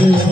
হরে